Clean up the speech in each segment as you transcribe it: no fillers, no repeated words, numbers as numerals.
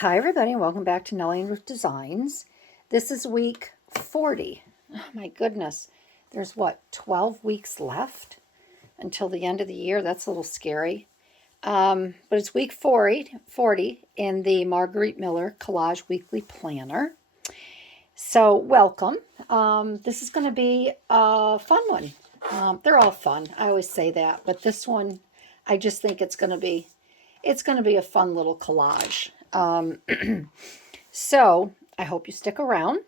Hi everybody and welcome back to Nellie and Ruth Designs. This is week 40. Oh my goodness. There's what, 12 weeks left until the end of the year? That's a little scary. But it's week 40 in the Margarete Miller Collage Weekly Planner. So welcome. This is going to be a fun one. They're all fun. I always say that, but this one, I just think it's going to be a fun little collage. So I hope you stick around.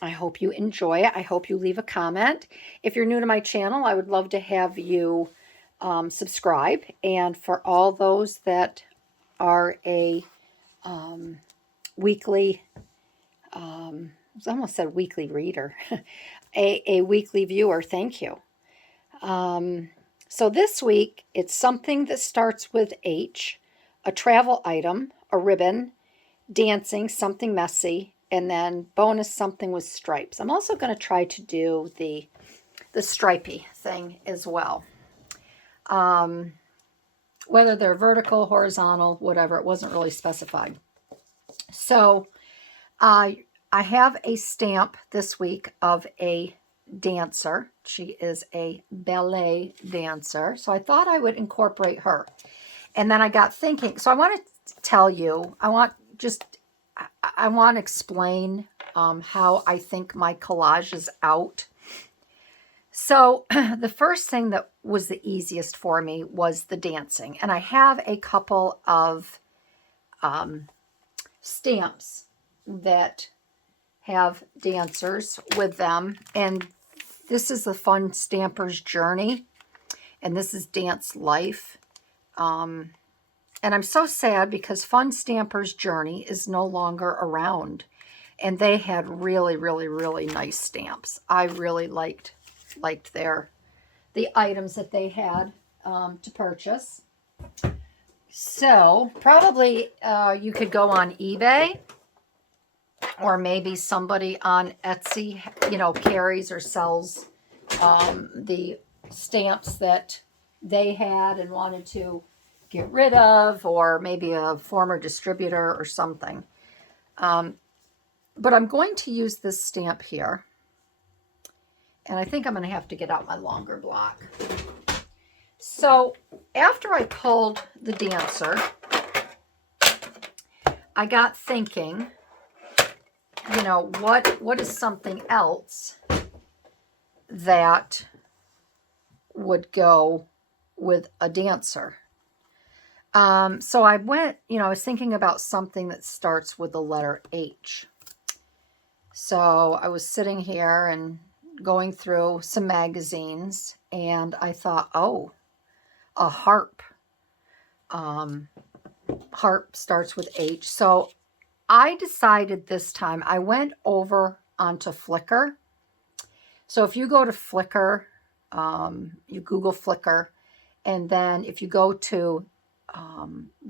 I hope you enjoy it. I hope you leave a comment. If you're new to my channel, I would love to have you subscribe. And for all those that are a weekly, I almost said weekly reader, a weekly viewer, thank you. So this week, it's something that starts with H, a travel item, a ribbon, dancing, something messy, and then bonus something with stripes. I'm also going to try to do the stripey thing as well. Whether they're vertical, horizontal, whatever, it wasn't really specified. So I have a stamp this week of a dancer. She is a ballet dancer. So I thought I would incorporate her. And then I got thinking, so I want to tell you, I want to explain how I think my collage is out. So the first thing that was the easiest for me was the dancing. And I have a couple of stamps that have dancers with them. And this is the Fun Stamper's Journey. And this is Dance Life. And I'm so sad because Fun Stamper's Journey is no longer around. And they had really, really, really nice stamps. I really liked the items that they had to purchase. So probably you could go on eBay, or maybe somebody on Etsy, carries or sells the stamps that they had and wanted to get rid of, or maybe a former distributor or something. But I'm going to use this stamp here. And I think I'm going to have to get out my longer block. So after I pulled the dancer, I got thinking, what is something else that would go with a dancer? So I went, I was thinking about something that starts with the letter H. So I was sitting here and going through some magazines, and I thought, oh, a harp. Harp starts with H. So I decided this time, I went over onto Flickr. So if you go to Flickr, you Google Flickr, and then if you go to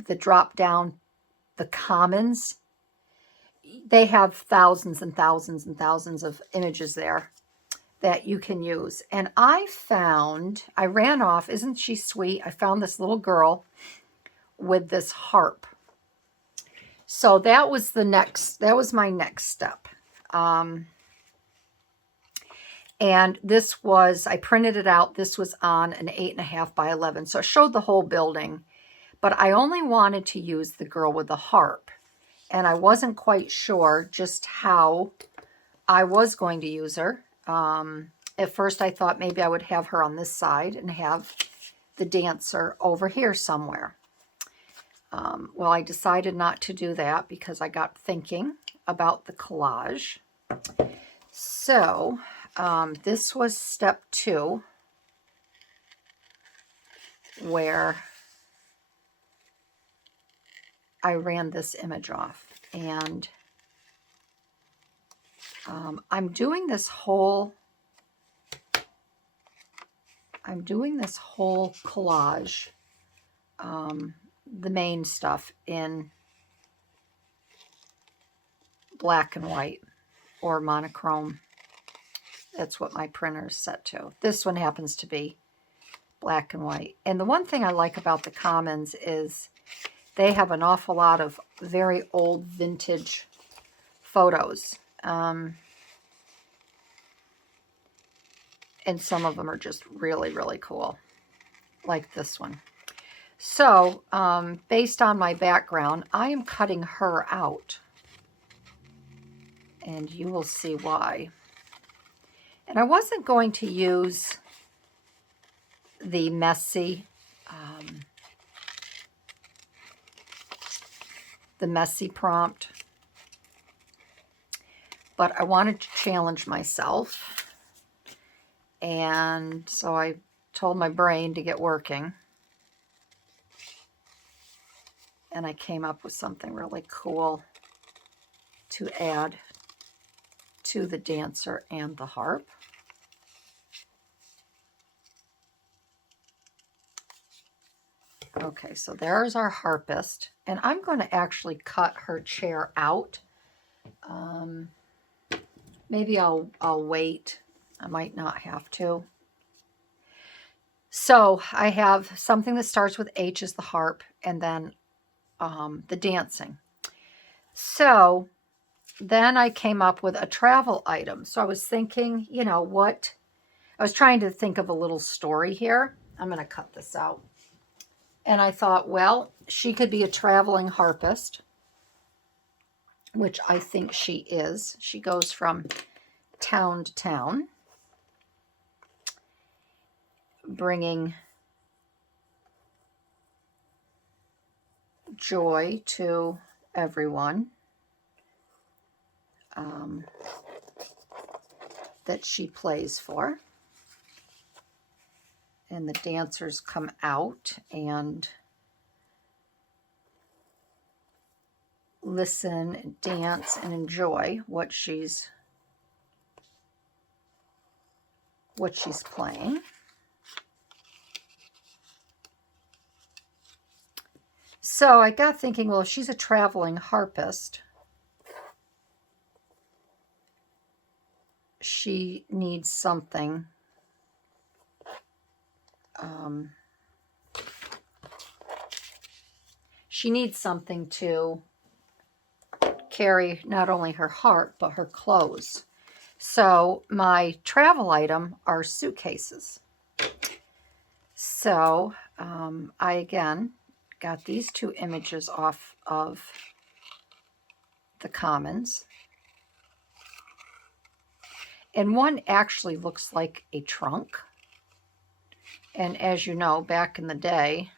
the drop down, the Commons, they have thousands and thousands and thousands of images there that you can use. And I ran off, isn't she sweet? I found this little girl with this harp. So that was my next step. And this was, I printed it out. This was on an 8.5 by 11. So it showed the whole building, but I only wanted to use the girl with the harp. And I wasn't quite sure just how I was going to use her. At first I thought maybe I would have her on this side and have the dancer over here somewhere. Well, I decided not to do that because I got thinking about the collage. So this was step 2, where I ran this image off. And I'm doing this whole collage, the main stuff, in black and white or monochrome. That's what my printer is set to. This one happens to be black and white. And the one thing I like about the Commons is they have an awful lot of very old vintage photos. And some of them are just really, really cool, like this one. So, based on my background, I am cutting her out. And you will see why. And I wasn't going to use the messy prompt, but I wanted to challenge myself, and so I told my brain to get working, and I came up with something really cool to add to the dancer and the harp. Okay, so there's our harpist, and I'm going to actually cut her chair out. Maybe I'll wait. I might not have to. So I have something that starts with H as the harp, and then the dancing. So then I came up with a travel item. So I was thinking, you know, I was trying to think of a little story here. I'm going to cut this out. And I thought, well, she could be a traveling harpist, which I think she is. She goes from town to town, bringing joy to everyone that she plays for. And the dancers come out and listen and dance and enjoy what she's playing. So I got thinking, well, if she's a traveling harpist, she needs something to carry not only her harp, but her clothes. So my travel item are suitcases. So I, again, got these two images off of the Commons. And one actually looks like a trunk. And as you know, back in the day,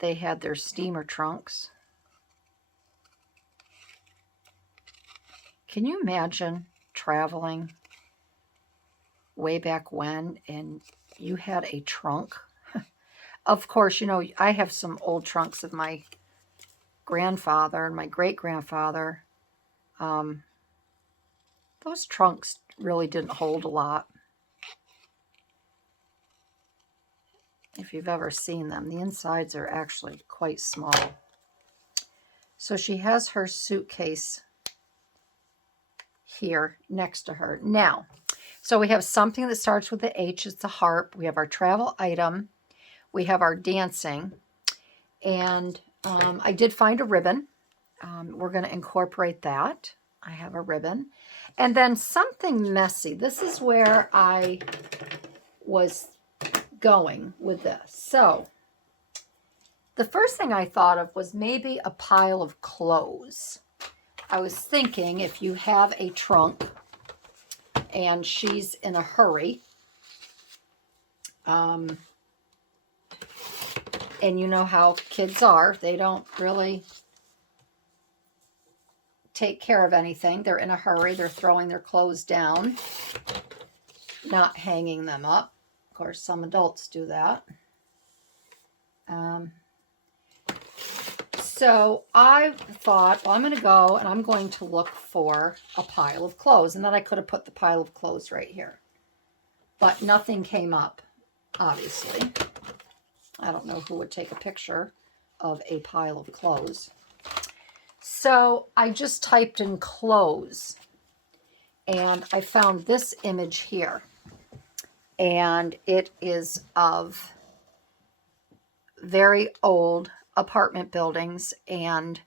they had their steamer trunks. Can you imagine traveling way back when and you had a trunk? Of course, you know, I have some old trunks of my grandfather and my great-grandfather. Those trunks really didn't hold a lot. If you've ever seen them, the insides are actually quite small. So she has her suitcase here next to her. Now, so we have something that starts with the H, it's the harp. We have our travel item. We have our dancing. And I did find a ribbon. We're going to incorporate that. I have a ribbon. And then something messy. This is where I was going with this. So the first thing I thought of was maybe a pile of clothes. I was thinking if you have a trunk and she's in a hurry, and you know how kids are, they don't really take care of anything. They're in a hurry. They're throwing their clothes down, not hanging them up. Of course, some adults do that. So I thought, well, I'm going to go and I'm going to look for a pile of clothes. And then I could have put the pile of clothes right here. But nothing came up, obviously. I don't know who would take a picture of a pile of clothes. So I just typed in clothes. And I found this image here. and it is of very old apartment buildings, and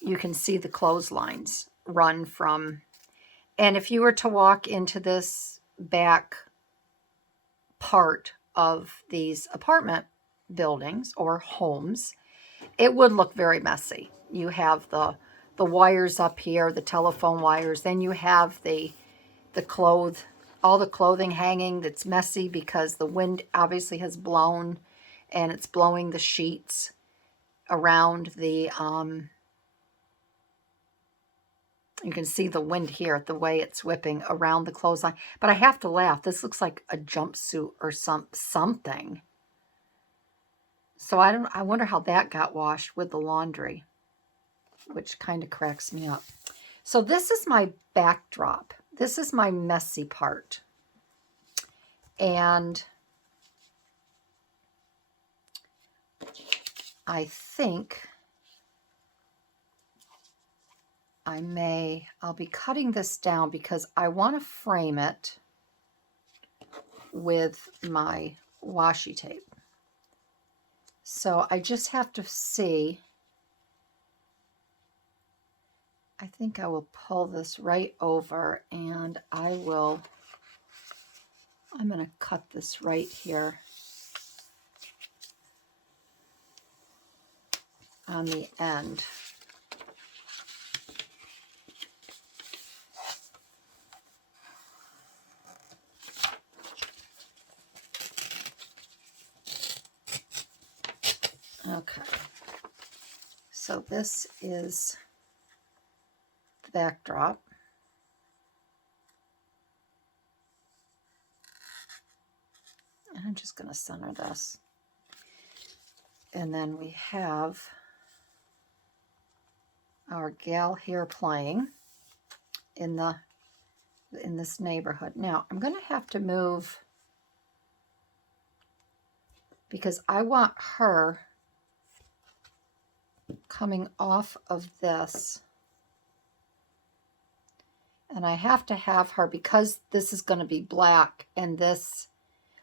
you can see the clotheslines run from, and if you were to walk into this back part of these apartment buildings or homes, it would look very messy. You have the wires up here, the telephone wires, then you have all the clothing hanging that's messy because the wind obviously has blown and it's blowing the sheets around the you can see the wind here, the way it's whipping around the clothesline. But I have to laugh. This looks like a jumpsuit or something. So I wonder how that got washed with the laundry, which kind of cracks me up. So this is my backdrop. This is my messy part. And I think I'll be cutting this down because I want to frame it with my washi tape. So I just have to see. I think I will pull this right over and I'm going to cut this right here on the end. Okay, so this is the backdrop. And I'm just going to center this. And then we have our gal here playing in this neighborhood. Now, I'm going to have to move because I want her coming off of this, and I have to have her, because this is going to be black, and this,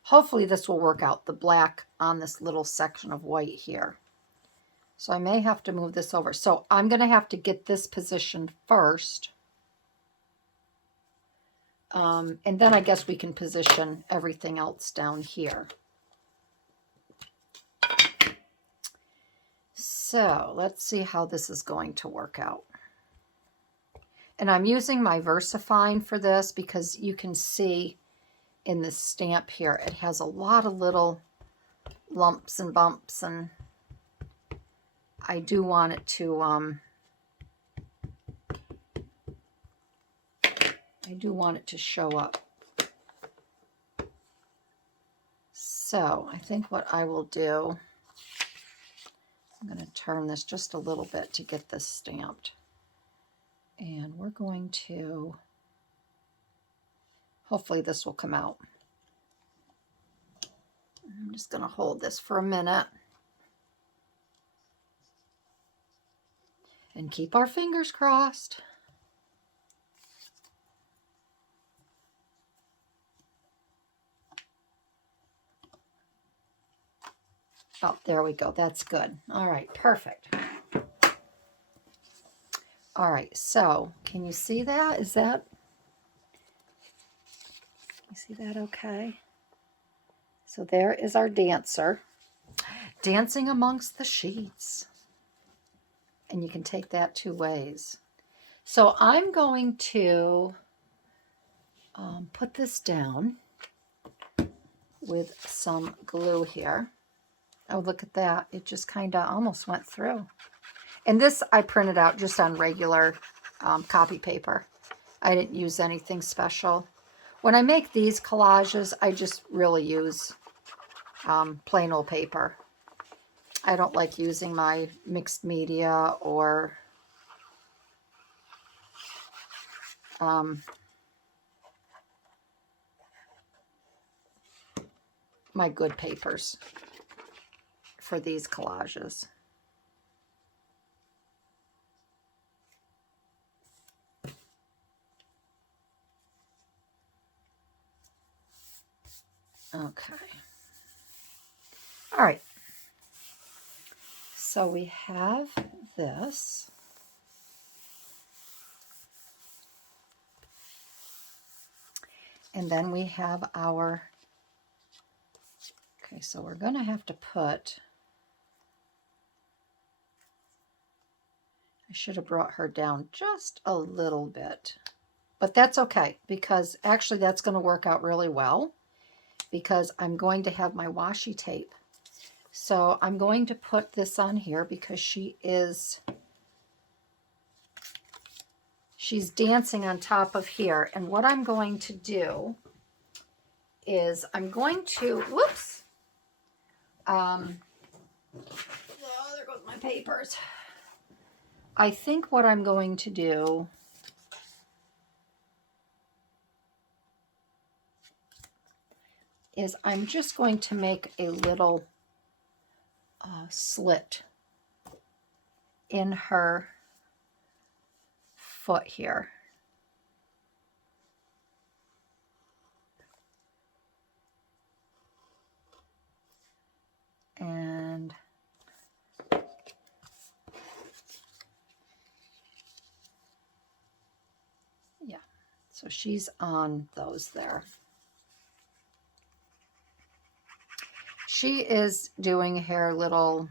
hopefully this will work out, the black on this little section of white here. So I may have to move this over. So I'm going to have to get this positioned first. And then I guess we can position everything else down here. So let's see how this is going to work out. And I'm using my VersaFine for this because you can see in the stamp here, it has a lot of little lumps and bumps, and I do want it to, show up. So I think what I will do, I'm going to turn this just a little bit to get this stamped. And we're going to, hopefully this will come out. I'm just going to hold this for a minute. And keep our fingers crossed. Oh, there we go. That's good. All right, perfect. All right, so can you see that? Can you see that okay? So there is our dancer dancing amongst the sheets. And you can take that two ways. So I'm going to put this down with some glue here. Oh, look at that. It just kind of almost went through. And this I printed out just on regular copy paper. I didn't use anything special. When I make these collages, I just really use plain old paper. I don't like using my mixed media or my good papers for these collages. Okay. All right. So we have this. And then we have our, okay, so we're going to have to put, I should have brought her down just a little bit, but that's okay, because actually that's going to work out really well, because I'm going to have my washi tape. So I'm going to put this on here because she's dancing on top of here. And what I'm going to do is I'm going to, whoops. Oh, there goes my papers. I think what I'm going to do is I'm just going to make a little slit in her foot here. And yeah, so she's on those there. She is doing her little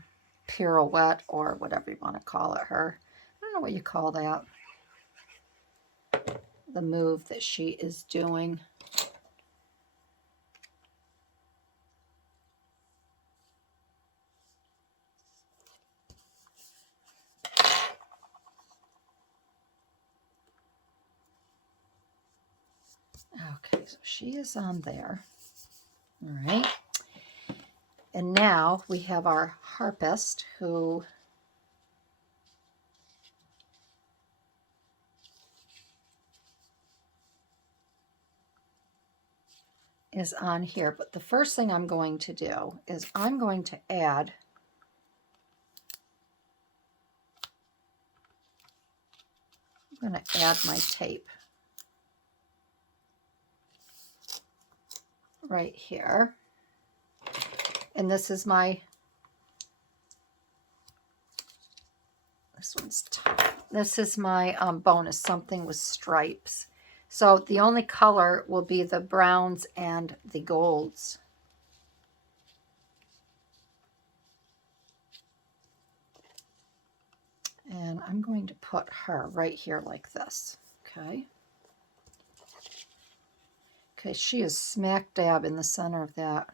pirouette, or whatever you want to call it, her. I don't know what you call that. The move that she is doing. Okay, so she is on there. All right. And now we have our harpist who is on here. But the first thing I'm going to do is I'm going to add my tape right here. And this is my, this is my bonus, something with stripes. So the only color will be the browns and the golds. And I'm going to put her right here like this, okay? Okay, she is smack dab in the center of that.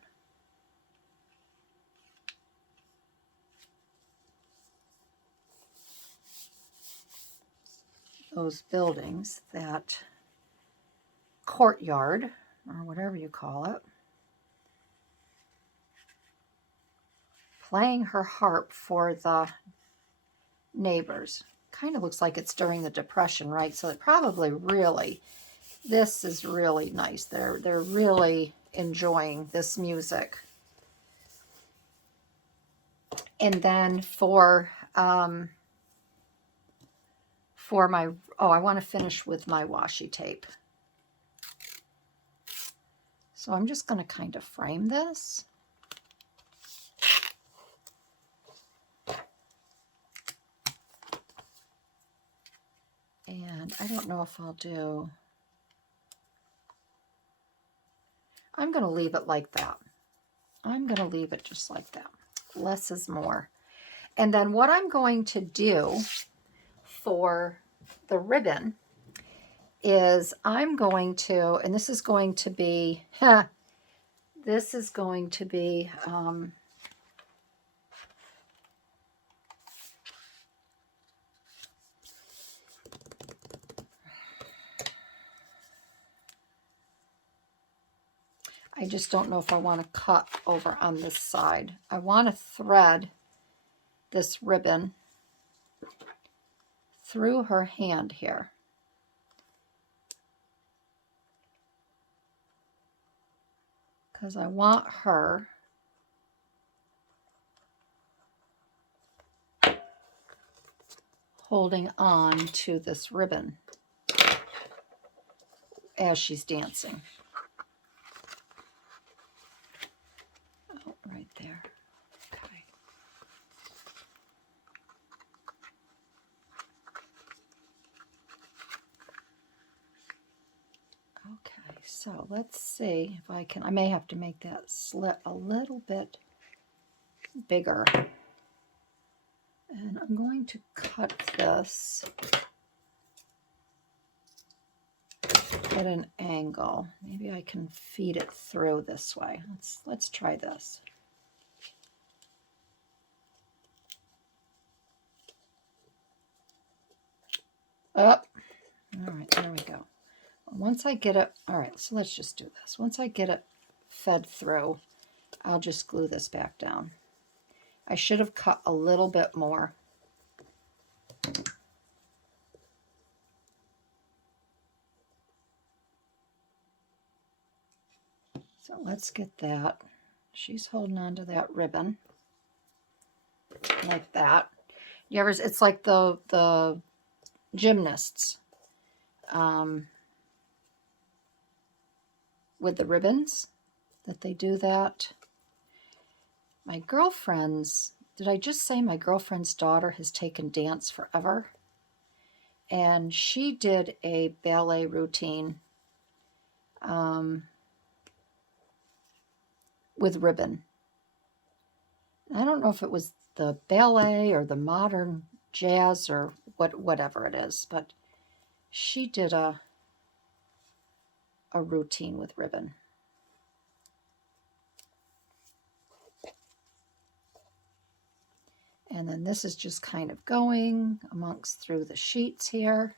Those buildings, that courtyard, or whatever you call it. Playing her harp for the neighbors. Kind of looks like it's during the Depression, right? So it probably really, this is really nice. They're really enjoying this music. And then for my, oh, I want to finish with my washi tape. So I'm just going to kind of frame this. And I don't know if I'll do, I'm going to leave it like that. I'm going to leave it just like that. Less is more. And then what I'm going to do for the ribbon is I'm going to, and this is going to be, this is going to be, I just don't know if I want to cut over on this side. I want to thread this ribbon through her hand here. Because I want her holding on to this ribbon as she's dancing. So let's see if I can, I may have to make that slit a little bit bigger. And I'm going to cut this at an angle. Maybe I can feed it through this way. Let's try this. Up. All right, there we go. Once I get it, all right, so let's just do this. Once I get it fed through, I'll just glue this back down. I should have cut a little bit more. So let's get that. She's holding on to that ribbon like that. You ever, it's like the gymnasts with the ribbons that they do that. My girlfriend's, did I just say my girlfriend's daughter has taken dance forever? And she did a ballet routine with ribbon. I don't know if it was the ballet or the modern jazz or whatever it is, but she did a routine with ribbon. And then this is just kind of going amongst through the sheets here.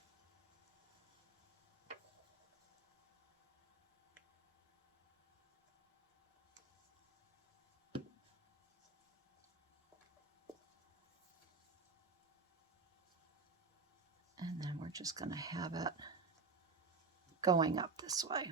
And then we're just going to have it going up this way.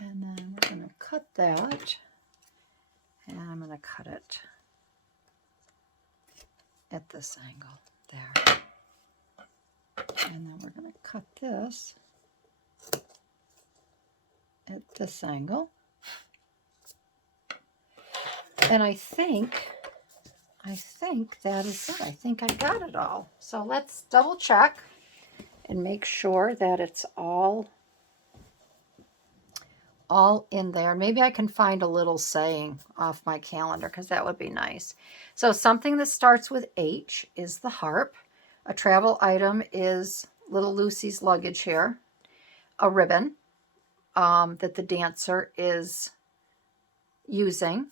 And then we're going to cut that, and I'm going to cut it at this angle there. And then we're going to cut this at this angle. And I think that is it. I think I got it all. So let's double check and make sure that it's all in there. Maybe I can find a little saying off my calendar, because that would be nice. So something that starts with H is the harp. A travel item is little Lucy's luggage here. A ribbon that the dancer is using,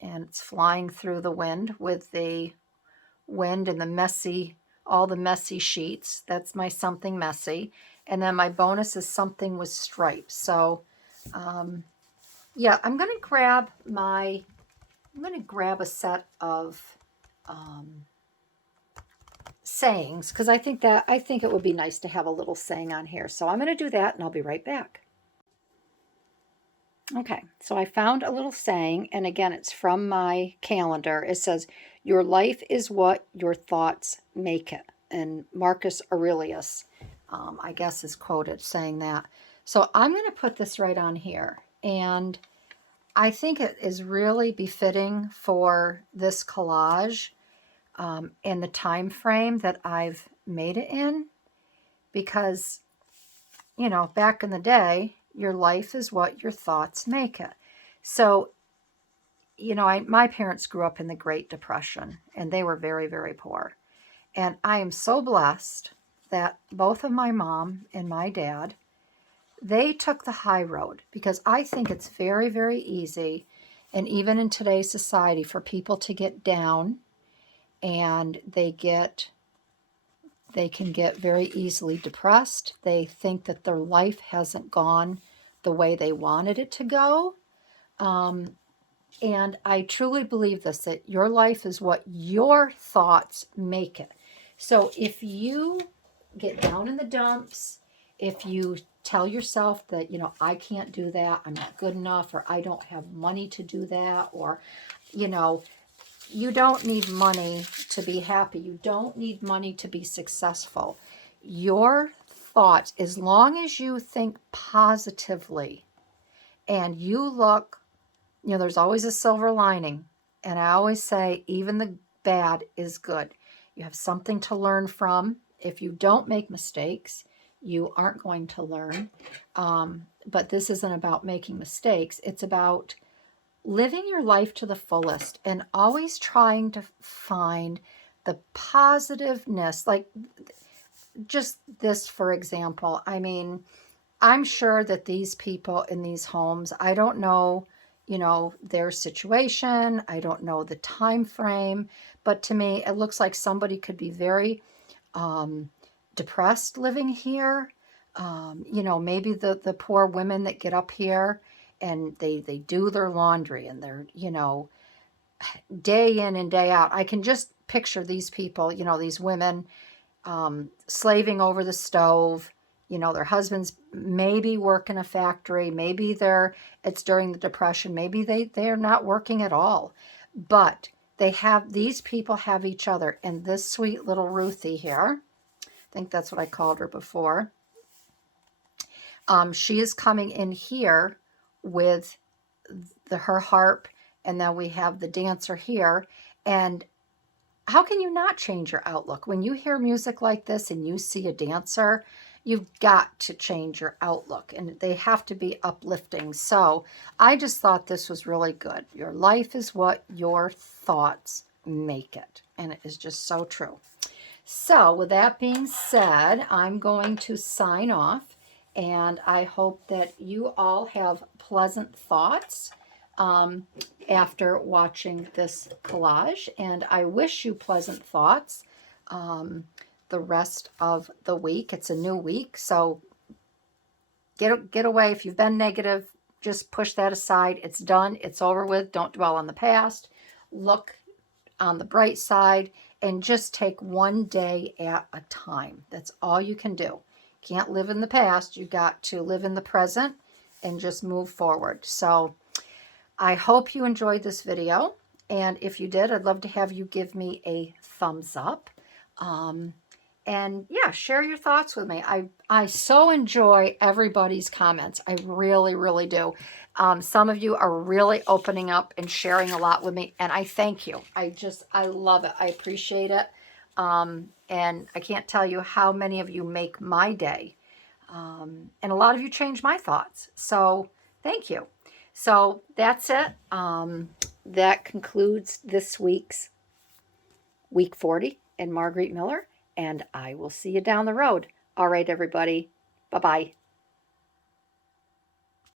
and it's flying through the wind with the wind and the messy, all the messy sheets. That's my something messy. And then my bonus is something with stripes. So yeah, I'm going to grab a set of sayings, because I think it would be nice to have a little saying on here. So I'm going to do that, and I'll be right back. Okay, so I found a little saying, and again, it's from my calendar. It says, "Your life is what your thoughts make it." And Marcus Aurelius, I guess, is quoted saying that. So I'm going to put this right on here, and I think it is really befitting for this collage in the time frame that I've made it in, because, you know, back in the day, your life is what your thoughts make it. So, you know, my parents grew up in the Great Depression, and they were very, very poor. And I am so blessed that both of my mom and my dad, they took the high road, because I think it's very, very easy, and even in today's society, for people to get down, and they can get very easily depressed. They think that their life hasn't gone the way they wanted it to go. And I truly believe this, that your life is what your thoughts make it. So if you get down in the dumps, if you tell yourself that, you know, I can't do that, I'm not good enough, or I don't have money to do that, or, you know, you don't need money to be happy. You don't need money to be successful. Your thoughts, as long as you think positively and you look, there's always a silver lining. And I always say, even the bad is good. You have something to learn from. If you don't make mistakes, you aren't going to learn. But this isn't about making mistakes. It's about living your life to the fullest and always trying to find the positiveness. Like just this, for example, I mean, I'm sure that these people in these homes, I don't know, their situation. I don't know the time frame, but to me, it looks like somebody could be very depressed living here. Maybe the poor women that get up here and they do their laundry and they're, day in and day out. I can just picture these people, these women slaving over the stove. Their husbands maybe work in a factory. Maybe it's during the Depression. Maybe they're not working at all. But these people have each other. And this sweet little Ruthie here, I think that's what I called her before. She is coming in here with her harp, and then we have the dancer here. And how can you not change your outlook? When you hear music like this and you see a dancer, you've got to change your outlook, and they have to be uplifting. So I just thought this was really good. Your life is what your thoughts make it. And it is just so true. So with that being said, I'm going to sign off, and I hope that you all have pleasant thoughts after watching this collage, and I wish you pleasant thoughts the rest of the week. It's a new week, so get away. If you've been negative, just push that aside. It's done. It's over with. Don't dwell on the past. Look on the bright side and just take one day at a time. That's all you can do. Can't live in the past. You got to live in the present and just move forward. So I hope you enjoyed this video, and if you did, I'd love to have you give me a thumbs up. And yeah, share your thoughts with me. I so enjoy everybody's comments. I really, really do. Some of you are really opening up and sharing a lot with me, and I thank you. I love it. I appreciate it. And I can't tell you how many of you make my day. And a lot of you change my thoughts. So thank you. So that's it. That concludes this week's Week 40 and Margarete Miller, and I will see you down the road. All right, everybody. Bye-bye.